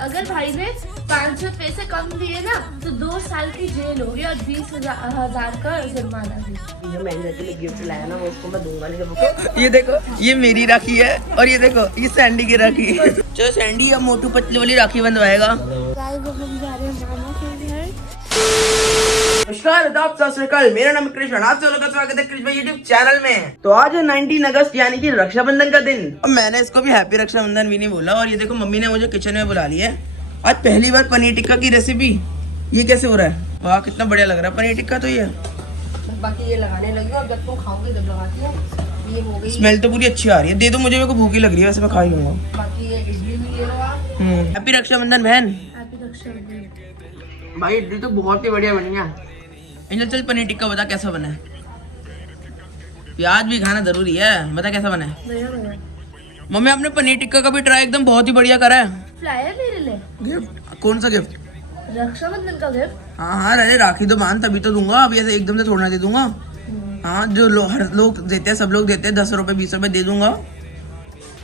अगर भाई ने 500 पैसे कम दिए ना तो 2 साल की जेल होगी और 20,000 का जुर्माना भी। जो मैंने के लिए गिफ्ट लाया ना वो उसको मैं दूंगा नहीं। ये देखो ये मेरी राखी है और ये देखो ये सैंडी की राखी है। चलो सैंडी अब मोटू पतलू वाली राखी बंधवाएगा। हम जा रहे हैं मामा के घर। नमस्कार आदाब सत श्री अकाल, मेरा नाम कृष्ण, आप लोगों का स्वागत है कृष्ण यूट्यूब चैनल में। तो आज है 19 अगस्त यानी कि रक्षाबंधन का दिन। अब मैंने इसको भी हैप्पी रक्षाबंधन भी नहीं बोला। और ये देखो मम्मी ने मुझे किचन में बुला लिया है। आज पहली बार पनीर टिक्का की रेसिपी। ये कैसे हो रहा है? वाह कितना बढ़िया लग रहा है पनीर टिक्का। तो ये बाकी ये लगाने लगी और जब तुम खाओगे जब लगाती हो ये हो गई। स्मेल तो पूरी अच्छी आ रही है। दे दो मुझे, मेरे को भूखी लग रही है, वैसे मैं खा ही लूंगा। बाकी ये इडली भी ले लो आप। हैप्पी रक्षाबंधन बहन। हैप्पी रक्षाबंधन। भाई इडली तो बहुत ही बढ़िया बनी है। एंजल चल पनीर टिक्का बता कैसा बना है। प्याज भी खाना जरूरी है, बता कैसा बना है। मम्मी आपने पनीर टिक्का का भी ट्राई एकदम बहुत ही बढ़िया करा है। फ्लायर मेरे लिए गिफ्ट कौन सा गिफ्ट? रक्षाबंधन का गिफ्ट। हाँ अरे राखी तो बांध तभी तो दूंगा। अभी ऐसे एकदम से थोड़ा दे दूंगा। हाँ जो हर लोग देते हैं, सब लोग देते हैं 10 रुपए 20 रुपए दे दूंगा।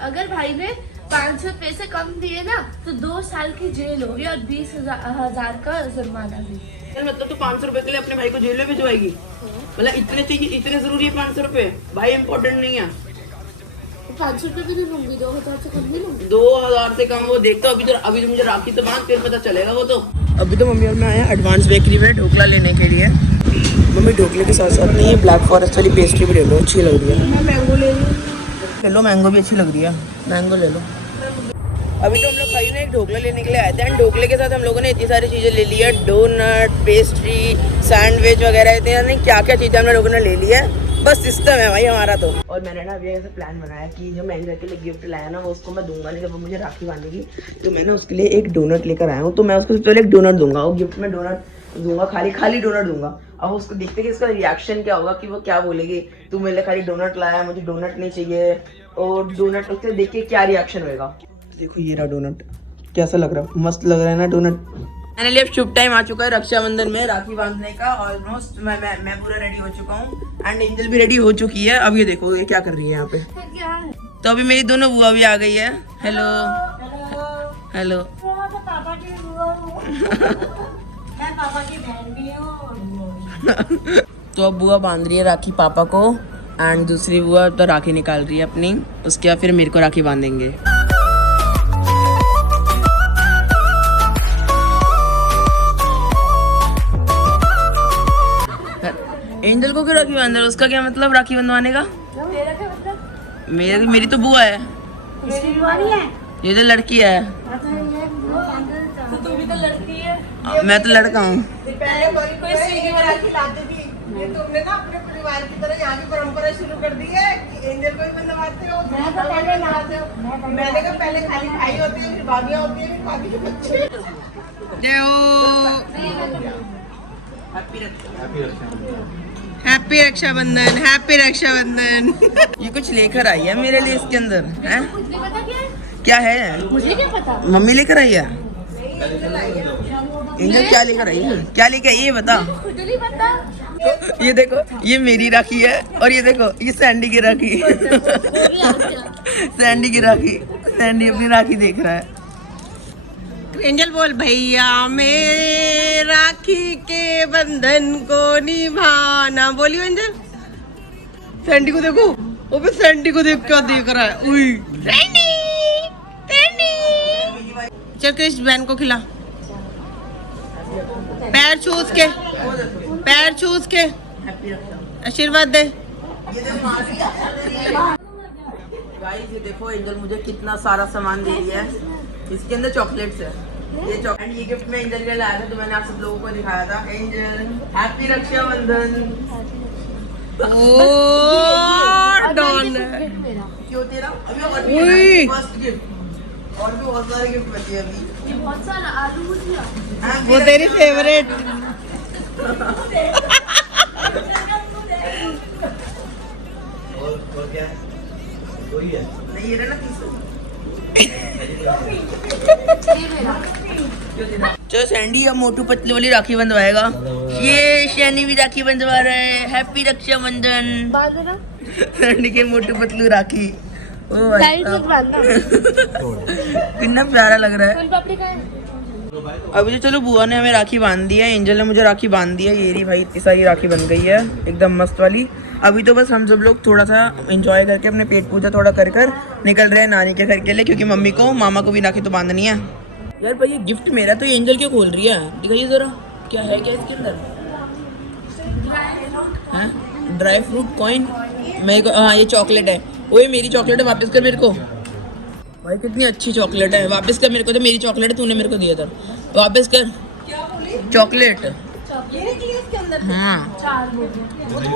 अगर भाई ने 500 पैसे कम दिए ना तो 2 साल की जेल होगी और 20,000 का जुर्माना भी। मतलब तो 500 रुपए के लिए अपने भाई को जेल में भिजवाएगी? मतलब इतने चाहिए, इतने जरूरी है 500 रुपए? भाई इम्पोर्टेंट नहीं है। 500 रुपए भी नहीं लूंगी, 2,000 से कम नहीं लूंगी। 2000 से कम वो देखता हूँ। अभी तो मुझे राखी तो बांध फिर पता चलेगा वो तो। अभी तो मम्मी और मैं आए हैं एडवांस बेकरी में ढोकला लेने के लिए। मम्मी ढोकले के साथ साथ नहीं ये ब्लैक फॉरेस्ट वाली पेस्ट्री भी ले लो, अच्छी लग रही है। मैंगो ले लो मैंगो भी अच्छी लग रही है, मैंगो ले लो। अभी तो हम लोग खाई ने एक ढोकला लेने के लिए आए थे एंड ढोकले के साथ हम लोगों ने इतनी सारी चीज़ें ले ली है। डोनट, पेस्ट्री, सैंडविच वगैरह इतने नहीं क्या क्या चीज़ें हम लोगों ने ले ली है। बस सिस्टम है भाई हमारा तो। और मैंने ना अभी ऐसा प्लान बनाया कि जो मैंने के लिए गिफ्ट लाया ना वो उसको मैं दूंगा नहीं, जब वो मुझे राखी बांधेगी तो मैं ना उसके लिए एक डोनट लेकर आया हूँ। तो मैं उसको सबसे पहले एक डोनट दूंगा और गिफ्ट में डोनट दूंगा, खाली डोनट दूंगा। अब उसको देखते कि इसका रिएक्शन क्या होगा, कि वो क्या बोलेगी। तू मेरे लिए खाली डोनट लाया, मुझे डोनट नहीं चाहिए। और डोनट उससे देख के क्या रिएक्शन होगा। देखो ये रहा डोनट, कैसा लग रहा है? मस्त लग रहा है ना डोनट। मैंने लिए शुभ टाइम आ चुका है रक्षाबंधन में राखी बांधने का। ऑलमोस्ट मैं पूरा रेडी हो चुका हूँ एंड एंजल भी रेडी हो चुकी है। अब ये देखो ये क्या कर रही है यहाँ पे। क्या है? तो अभी मेरी दोनों बुआ भी आ गई है। Hello hello. पापा की बुआ हूँ। मैं पापा की बहन भी हूँ। तो अब बुआ बांध रही है राखी पापा को एंड दूसरी बुआ तो राखी निकाल रही है अपनी। उसके बाद फिर मेरे को राखी बांधेंगे। एंजल को क्यों राखी बांध रहे हो? उसका क्या मतलब राखी बंधवाने का? तेरा क्या मतलब? मेरी तो बुआ है। इसकी बुआ नहीं है? ये तो लड़की है। तो तू भी तो लड़की है। मैं तो लड़का हूँ। पहले कोई सीधी राखी लाती थी। ये तुमने ना अपने परिवार की तरह यहाँ की परंपरा शुरू कर दी है कि एंजल को ही बंधवाते हो। मैं तो पहले लाते हो। मैंने कहा पहले खाली भाई होते हैं, फिर भाभियाँ होती हैं, फिर भाभी के बच्चे। जय हैप्पी रक्षाबंधन, हैप्पी रक्षाबंधन। ये कुछ लेकर आई है मेरे लिए इसके अंदर है? मुझे पता क्या है? मुझे क्या पता? मम्मी लेकर आई है। एंजल क्या लेकर आई है? क्या लेकर आई है बता। खुद नहीं पता। ये देखो ये मेरी राखी है और ये देखो ये सैंडी की राखी। सैंडी की राखी। सैंडी अपनी राखी देख रहा है। एंजल बोल भैया मेरे राखी के बंधन को निभाना। बोलियो एंजल। सैंडी को देखो, वो भी सैंडी को देख क्या देख रहा है। उई सैंडी सैंडी। चल कृष्ण बहन को खिला। पैर छूस के, पैर छूस के आशीर्वाद दे। गाइस ये देखो एंजल मुझे कितना सारा सामान दे दिया है। इसके अंदर चॉकलेट्स है। ये चॉकलेट ये गिफ्ट में एंजल के लिए लाया था तो मैंने आप सब लोगों को दिखाया था। Angel happy Rakshabandhan. क्यों तेरा? अभी फर्स्ट गिफ्ट और भी बहुत सारे गिफ्ट बचे हैं अभी। ये बहुत सारा आलू भुजिया। वो तेरी फेवरेट। और क्या है? वही है। नहीं ये रहा ना तीसरा। चलो सैंडी अब मोटू पतलू वाली राखी बंधवाएगा। ये सैनी भी राखी बंधवा रहे हैं। हैप्पी रक्षाबंधन। बांधना। सैंडी के मोटू पतलू राखी। ओ साइड में बांधना। कितना प्यारा लग रहा है। सोन पापड़ी का है। अभी तो चलो बुआ ने हमें राखी बांध दी है, एंजल ने मुझे राखी बांध दी है। ये रही भाई, इतनी सारी राखी बन गई है एकदम मस्त वाली। अभी तो बस हम सब लोग थोड़ा सा एंजॉय करके अपने पेट पूजा थोड़ा कर निकल रहे हैं नानी के घर के लिए, क्योंकि मम्मी को मामा को भी राखी तो बांधनी है। यार भाई ये गिफ्ट मेरा, तो ये एंजल क्यों खोल रही है? दिखाइए जरा क्या है, क्या इसके अंदर है? Dry fruit coin. मेरे को हाँ ये चॉकलेट है। ओए मेरी चॉकलेट है, वापस कर मेरे को। भाई कितनी अच्छी चॉकलेट है, वापस कर मेरे को। तो मेरी चॉकलेट है, तूने मेरे को दिया था, वापस कर। चॉकलेट ये नहीं चाहिए इसके अंदर। हाँ वो तो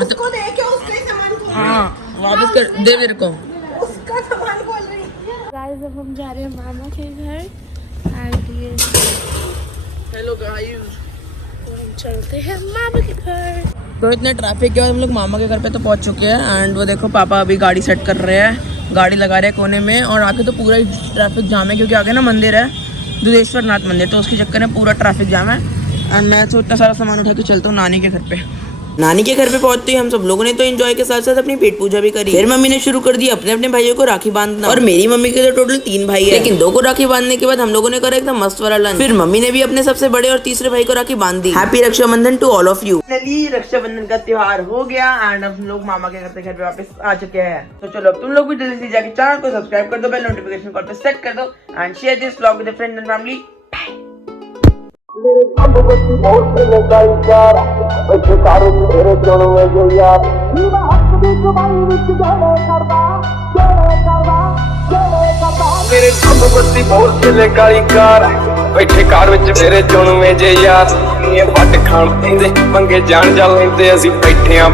उसको दे के उसका ही सामान खोल रही है। हाँ वापस कर दे मेरे को। उसका सामान खोल रही है। गाइस अब हम जा रहे हैं मामा के घर एंड ये हेलो गाइस, हम चलते हैं मामा के घर। तो इतने ट्रैफिक के बाद हम लोग मामा के घर पे तो पहुंच चुके हैं। एंड वो देखो पापा अभी गाड़ी सेट कर रहे हैं, गाड़ी लगा रहे हैं कोने में। और आगे तो पूरा ही ट्रैफिक जाम है, क्योंकि आगे ना मंदिर है दुधेश्वर नाथ मंदिर, तो उसके चक्कर में पूरा ट्रैफिक जाम है। एंड मैं तो इतना सारा सामान उठा के चलता हूँ नानी के घर पे। नानी के घर पे पहुंचते ही हम सब लोगों ने तो एंजॉय के साथ साथ अपनी पेट पूजा भी करी। फिर मम्मी ने शुरू कर दी अपने अपने भाइयों को राखी बांधना। और मेरी मम्मी के तो टोटल 3 भाई है, लेकिन 2 को राखी बांधने के बाद हम लोगों ने करा एकदम मस्त वाला लंच। फिर मम्मी ने भी अपने सबसे बड़े और तीसरे भाई को राखी बांध दी। Happy Rakshabandhan to all of you. Rakshabandhan का त्योहार हो गया एंड अब हम लोग मामा के घर पे वापस आ चुके हैं। तो चलो अब तुम लोग भी जल्दी से जाके चैनल को सब्सक्राइब कर दो, बेल नोटिफिकेशन कॉल पे सेट कर दो and share this vlog with friends and family. मेरे जम्मू बस्ती बहुत चले काली कार बैठे कार विच मेरे चुनवे जे यार ये ਵੱਟ ਖਾਣ ਪੈਂਦੇ ਪੰਗੇ ਜਾਣ ਜਾ ਲੈਂਦੇ ਅਸੀਂ ਬੈਠੇ ਆਂ